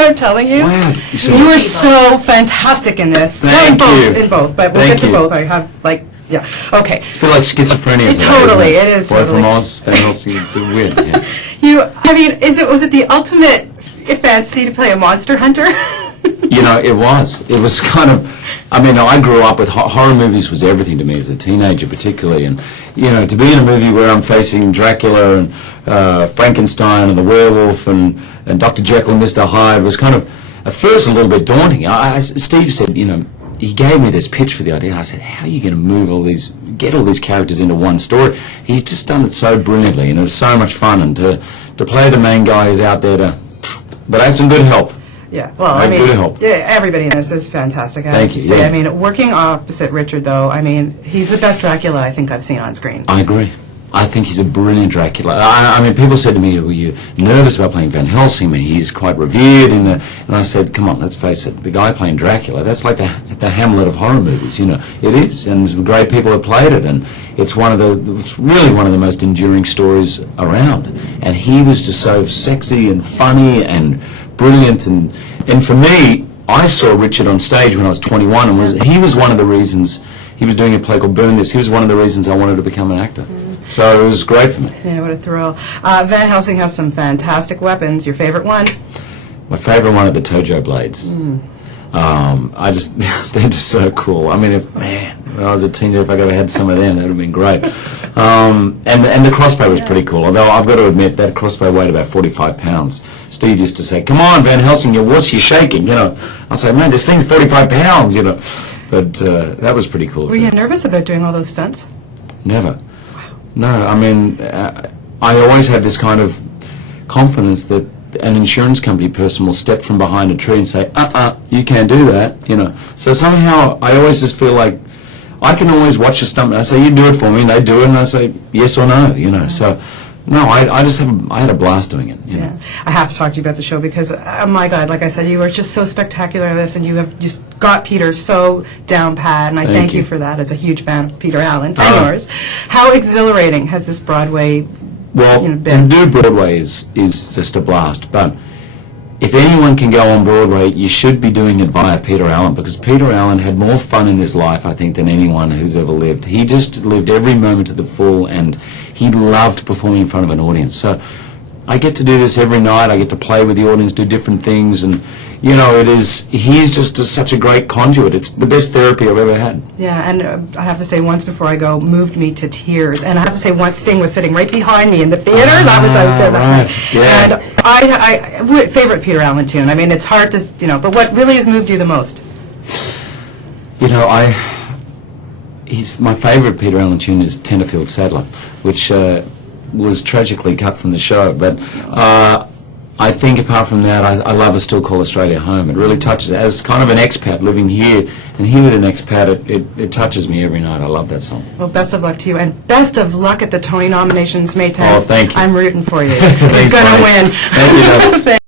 what I'm telling you? Wow. You are so fantastic in this. Thank you. In both, but we'll get to both. I have, like, yeah. Okay. It's a bit like schizophrenia. Totally, it is. Boy Totally. from Oz, Van Helsing, it's a weird. Yeah. I mean, was it the ultimate fantasy to play a monster hunter? You know, it was. It was kind of, I mean, I grew up with horror movies was everything to me as a teenager particularly, and, you know, to be in a movie where I'm facing Dracula and Frankenstein and the werewolf and Dr. Jekyll and Mr. Hyde was kind of, at first, a little bit daunting. Steve said, you know, he gave me this pitch for the idea. I said, how are you going to move get all these characters into one story? He's just done it so brilliantly, and it was so much fun, and to play the main guy who's out there but I had some good help. Yeah, well, I mean, everybody in this is fantastic. I have to say. I mean, working opposite Richard, though, I mean, he's the best Dracula I think I've seen on screen. I agree. I think he's a brilliant Dracula. I mean, people said to me, were you nervous about playing Van Helsing? I mean, he's quite revered and I said, come on, let's face it, the guy playing Dracula, that's like the Hamlet of horror movies, you know. It is, and there's great people have played it, and it's really one of the most enduring stories around. And he was just so sexy and funny and brilliant, and for me, I saw Richard on stage when I was 21, and he was one of the reasons. He was doing a play called Burn This. He was one of the reasons I wanted to become an actor. So it was great for me. Yeah, what a thrill. Van Helsing has some fantastic weapons. Your favorite one? My favorite one are the Tojo blades. They're just so cool. I mean, when I was a teenager, if I could have had some of them, that would have been great. And the crossbow was pretty cool, although I've got to admit that crossbow weighed about 45 pounds. Steve used to say, come on, Van Helsing, you're shaking, you know. I say, man, this thing's 45 pounds, you know. But that was pretty cool. Were you nervous about doing all those stunts? Never. Wow. No, I mean, I always had this kind of confidence that an insurance company person will step from behind a tree and say, you can't do that, you know. So somehow I always just feel like I can always watch a stunt. I say, you do it for me, and they do it, and I say, yes or no, you know. So, no, I had a blast doing it, you know. I have to talk to you about the show because, oh my God, like I said, you are just so spectacular in this, and you have just got Peter so down pat, and I thank you for that as a huge fan of Peter Allen and yours. How exhilarating has this Broadway been? To do Broadway is just a blast, but if anyone can go on Broadway, you should be doing it via Peter Allen, because Peter Allen had more fun in his life, I think, than anyone who's ever lived. He just lived every moment to the full, and he loved performing in front of an audience. So I get to do this every night. I get to play with the audience, do different things, and, you know, he's just such a great conduit. It's the best therapy I've ever had. Yeah, and I have to say, once before I go, moved me to tears. And I have to say, once Sting was sitting right behind me in the theater, I was there that night. Yeah. And I favorite Peter Allen tune. I mean, it's hard to, you know, but what really has moved you the most? You know, my favorite Peter Allen tune is Tenterfield Saddler, which was tragically cut from the show, but I think apart from that, I love A Still Call Australia Home. It really touches, as kind of an expat living here, and he was an expat, it touches me every night. I love that song. Well, best of luck to you, and best of luck at the Tony nominations May 10th. Oh, thank you. I'm rooting for you. You're going to win. Thank you.